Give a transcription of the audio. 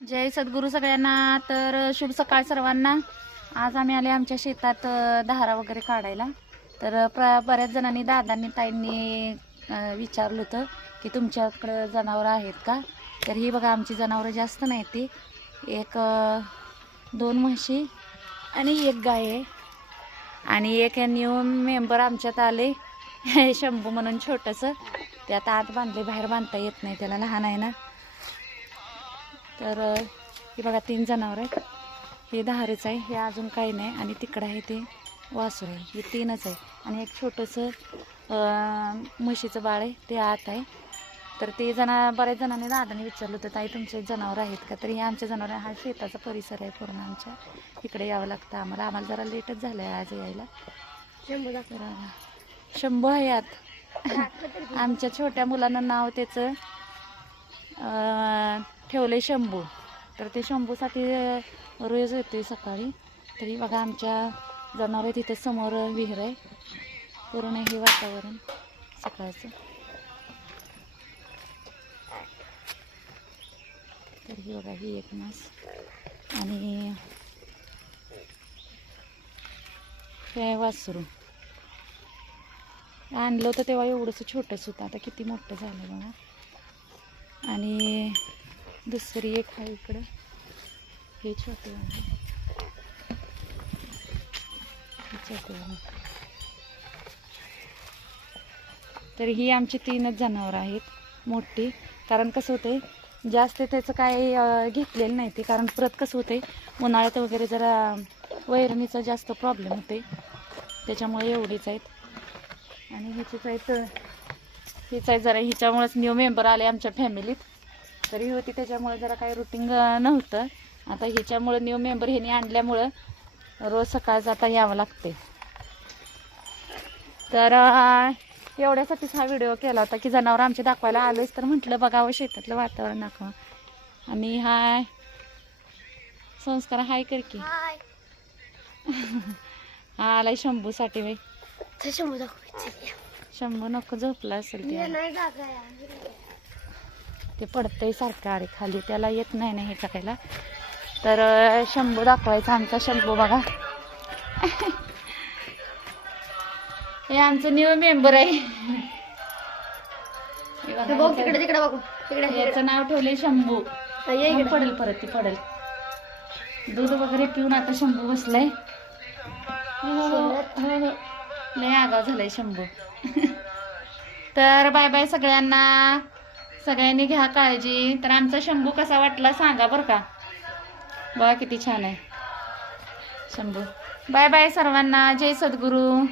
जय सद्गुरू सगळ्यांना. तर शुभ सकाळ सर्वांना. आज आम्ही आले आमच्या शेतात अ, धारा वगैरे काढायला. तर प्र बऱ्याच जणांनी दादांनी ताईंनी विचारलं होतं की तुमच्याकडं जनावरं आहेत का? तर ही बघा आमची जनावरं जास्त नाही ती. एक दोन म्हशी आणि एक गाय आहे. आणि एक न्यू मेंबर आमच्यात आले. शंभू म्हणून छोटंसं. ते आता आत बांधले बाहेर बांधता येत नाही त्याला लहान आहे ना. तर हे बघा तीन जनावर आहेत. हे दहारेच आहे हे अजून काही नाही. आणि तिकडं आहे ते वासुर आहे. हे तीनच आहे. आणि एक छोटंसं म्हशीचं बाळ आहे. ते आत आहे. तर ते जना बऱ्याच जणांनी दादाने विचारलं होतं ताई तुमचे जनावर आहेत का? तर हे आमच्या जनावर हा शेताचा परिसर आहे पूर्ण आमच्या. इकडे यावं लागतं आम्हाला. आम्हाला जरा लेटच झालं आहे आज यायला. अ, शंभू आहे यात आमच्या छोट्या मुलांना नाव त्याचं ठेवले शंभू. तर ते शंभूसाठी रोज येते सकाळी. तरी बघा आमच्या जनावर तिथे समोर विहीर आहे. पूर्ण हे वातावरण सकाळचं. तर ही बघा ही एक मास. आणि हे आहे वासरू. आणलं होतं तेव्हा एवढंसं छोटंच होतं आता किती मोठं झालं बघा. आणि दुसरी एक आहे इकडं. हे छोटे हे तर ही आमची तीनच जनावरं आहेत मोठी. कारण कसं होतंय जास्त त्याचं काय घेतलेलं नाही ते. कारण परत कसं होतंय उन्हाळ्यात वगैरे जरा वैरणीचा जास्त प्रॉब्लेम होते त्याच्यामुळे एवढीच आहेत. आणि ह्याचीच आहेत हीच आहे जरा. हिच्यामुळेच न्यू मेंबर आले आमच्या फॅमिलीत तरी होती त्याच्यामुळे जरा काही रुटीन नव्हतं. आता ह्याच्यामुळं न्यू मेंबर ह्याने आणल्यामुळं रोज सकाळचं आता यावं लागते तर एवढ्यासाठीच हा व्हिडिओ केला होता की जनावर आमचे दाखवायला आलोच तर म्हटलं बघावं शेतातलं वातावरण दाखवा. आणि हाय संस्कार हाय कर की. हा आलाय शंभूसाठी बाई. शंभू दाखवायचे शंभू नको झोपला असेल ते. ते पडतंय सारखं अरे खाली त्याला येत नाही ना हे करायला. तर शंभू दाखवायचा आमचा शंभू बघा. हे आमचं न्यू मेंबर आहे. बघा, तिकडे तिकडे बघू. तिकडे. याचं नाव ठेवले शंभू. पडेल परत ती पडेल. दूध वगैरे पिऊन आता शंभू बसलाय. हो, हो, हो, आगाव झालाय शंभू. तर बाय बाय सगळ्यांना. सगळ्यांनी घ्या काळजी. तर आमचा शंभू कसा वाटला सांगा बरं का. बघा किती छान आहे. शंभू. बाय बाय सर्वांना. जय सद्गुरू.